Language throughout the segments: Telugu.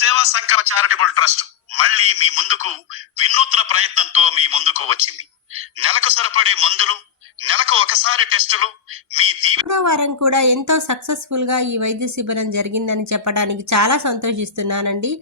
సేవా సంకల్ప చారిటబుల్ ట్రస్ట్ మళ్ళీ మీ ముందుకు వినూత్న ప్రయత్నంతో మీ ముందుకు వచ్చింది. నెలకు సరిపడే మందులు, నెలకు ఒకసారి టెస్టులు, మీ వారం కూడా ఎంతో సక్సెస్ఫుల్ గా ఈ వైద్య శిబిరం జరిగిందని చెప్పడానికి చాలా సంతోషిస్తున్నానండి.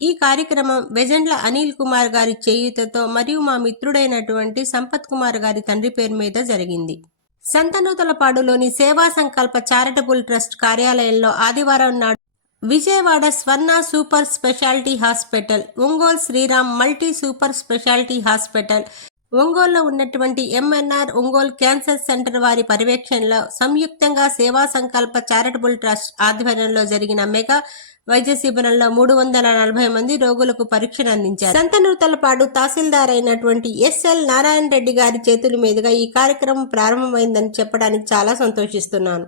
ఈ కార్యక్రమం వెజెండ్ల అనిల్ కుమార్ గారి చేయూతతో మరియు మా మిత్రుడైనటువంటి సంపత్ కుమార్ గారి తండ్రి పేరు మీద జరిగింది. సంతనూతలపాడులోని సేవా సంకల్ప చారిటబుల్ ట్రస్ట్ కార్యాలయంలో ఆదివారం నాడు Vijayawada Swarna super speciality hospital, Ongole Sriram multi super speciality hospital, ఒంగోలులో ఉన్నటువంటి ఎంఎన్ఆర్ ఒంగోలు క్యాన్సర్ సెంటర్ వారి పర్యవేక్షణలో సంయుక్తంగా సేవా సంకల్ప చారిటబుల్ ట్రస్ట్ ఆధ్వర్యంలో జరిగిన మెగా వైద్య శిబిరంలో 340 మంది రోగులకు పరీక్షలు అందించారు. సంతనూతలపాడు తహసీల్దార్ అయినటువంటి ఎస్ఎల్ నారాయణ రెడ్డి గారి చేతుల మీదుగా ఈ కార్యక్రమం ప్రారంభమైందని చెప్పడానికి చాలా సంతోషిస్తున్నాను.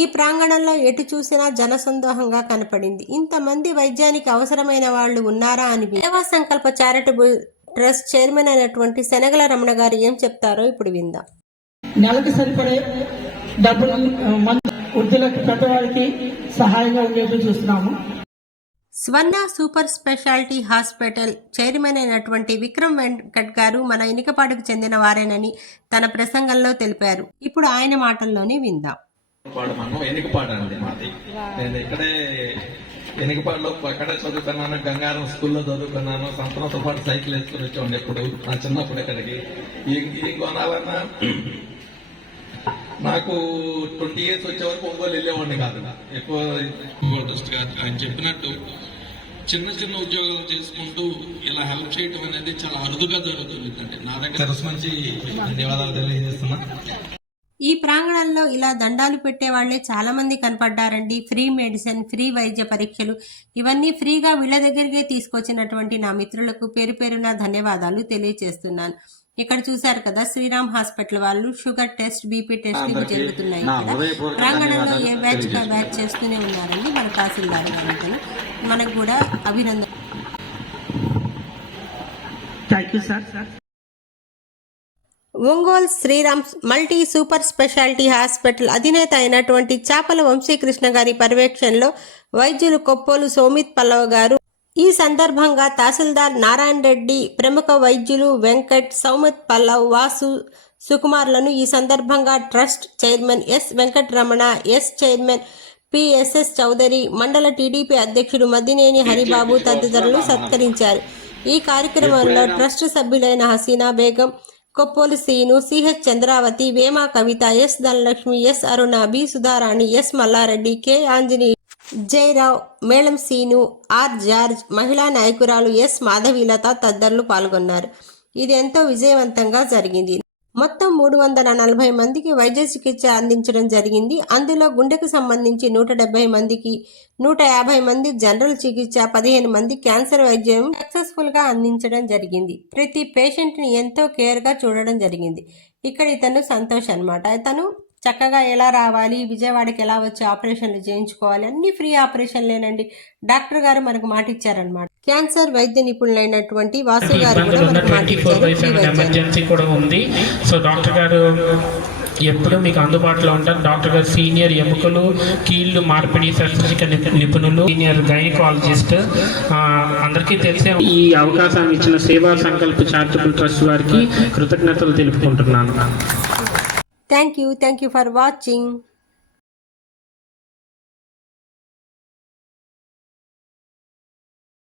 ఈ ప్రాంగణంలో ఎటు చూసినా జనసందోహంగా కనపడింది. ఇంతమంది వైద్యానికి అవసరమైన వాళ్ళు ఉన్నారా అని సేవా సంకల్ప చారిటబుల్ ట్రస్ట్ చైర్మన్ అయినటువంటి శనగల రమణ గారు ఏం చెప్తారో ఇప్పుడు విందాం. నెలకు సరిపడే డబ్బులు వృద్ధులకు పెద్దవారికి సహాయంగా ఉండేట్టు చూస్తున్నాము. స్వర్ణ సూపర్ స్పెషాలిటీ హాస్పిటల్ చైర్మన్ అయినటువంటి విక్రమ్ వెంకట్ గారు మన ఇనికపాడుకు చెందిన వారేనని తన ప్రసంగంలో తెలిపారు. ఇప్పుడు ఆయన మాటల్లోనే విందాం. ఎనికపాడులో అక్కడే చదువుకున్నాను, గంగారం స్కూల్లో చదువుకున్నాను. సంవత్సరంతో పాటు సైకిల్ వేసుకుని వచ్చేవాడి ఎప్పుడు నా చిన్నప్పుడు ఇక్కడికి. ఈ కొనాలన్నా నాకు 20 years వచ్చే వరకు ఒంగోలు వెళ్ళేవాడిని కాదు. ఎక్కువ ఆయన చెప్పినట్టు చిన్న చిన్న ఉద్యోగాలు చేసుకుంటూ ఇలా హెల్ప్ చేయటం అనేది చాలా అరుదుగా జరుగుతుంది. నా దగ్గర మంచి ధన్యవాదాలు తెలియజేస్తున్నా. ఈ ప్రాంగణంలో ఇలా దండాలు పెట్టే వాళ్లే చాలా మంది కనపడ్డారండి. ఫ్రీ మెడిసిన్, ఫ్రీ వైద్య పరీక్షలు ఇవన్నీ ఫ్రీగా వీళ్ళ దగ్గరికే తీసుకొచ్చినటువంటి నా మిత్రులకు పేరు పేరున ధన్యవాదాలు తెలియజేస్తున్నాను. ఇక్కడ చూశారు కదా, శ్రీరామ్ హాస్పిటల్ వాళ్ళు షుగర్ టెస్ట్, బీపీ టెస్ట్ ఇవి జరుగుతున్నాయి. ప్రాంగణంలో ఏ బ్యాచ్ కా బ్యాచ్ చేస్తూనే ఉన్నారండి మన తహసీల్దార్ గారు. మనకు కూడా అభినందన. Ongole Sriram multi super speciality hospital అధినేత అయినటువంటి చాపల వంశీకృష్ణ గారి పర్యవేక్షణలో వైద్యులు కొప్పోలు సోమిత్ పల్లవ్ గారు. ఈ సందర్భంగా తహసీల్దార్ నారాయణ రెడ్డి, ప్రముఖ వైద్యులు వెంకట్, సౌమిత్ పల్లవ్, వాసు, సుకుమార్లను ఈ సందర్భంగా trust chairman S Venkataramana, S chairman PSS Chowdary, మండల టీడీపీ అధ్యక్షుడు మద్దినేని హరిబాబు తదితరులు సత్కరించారు. ఈ కార్యక్రమంలో ట్రస్ట్ సభ్యులైన Haseena Begum, Koppolu Srinu, CH Chandravathi, Vema Kavitha, S Dhanalakshmi, S Aruna, B Sudharani, S Mallareddy, K Anjani, Jayarao, Melam Seenu, are George, మహిళా నాయకురాలు ఎస్ మాధవీలత తదితరులు పాల్గొన్నారు. ఇది ఎంతో విజయవంతంగా జరిగింది. మొత్తం 340 మందికి వైద్య చికిత్స అందించడం జరిగింది. అందులో గుండెకు సంబంధించి 170 మందికి, 150 మంది జనరల్ చికిత్స, 15 మంది క్యాన్సర్ వైద్యం సక్సెస్ఫుల్ గా అందించడం జరిగింది. ప్రతి పేషెంట్ ని ఎంతో కేర్ గా చూడడం జరిగింది. ఇక్కడ ఇతను సంతోష్ అన్నమాట. ఇతను చక్కగా ఎలా రావాలి, విజయవాడకి ఎలా వచ్చి ఆపరేషన్లు చేయించుకోవాలి, అన్ని ఫ్రీ ఆపరేషన్లేనండి. డాక్టర్ గారు మనకు మాట ఇచ్చారనమాట. క్యాన్సర్ వైద్య నిపుణులైనటువంటి వాసు గారు కూడా మనకు మాట ఇచ్చారు. ఎమర్జెన్సీ కూడా ఉంది. సో డాక్టర్ గారు ఎప్పుడు మీకు అందుబాటులో ఉంటారు. డాక్టర్ గారు సీనియర్ ఎముకలు, కీళ్లు మార్పిడి శస్త్రచికిత్స నిపుణులు, సీనియర్ గైనకాలజిస్ట్. అందరికీ తెలిసే ఈ అవకాశాన్ని ఇచ్చిన సేవా సంకల్ప చారిటబుల్ ట్రస్ట్ వారికి కృతజ్ఞతలు తెలుపుకుంటున్నాను. Thank you for watching.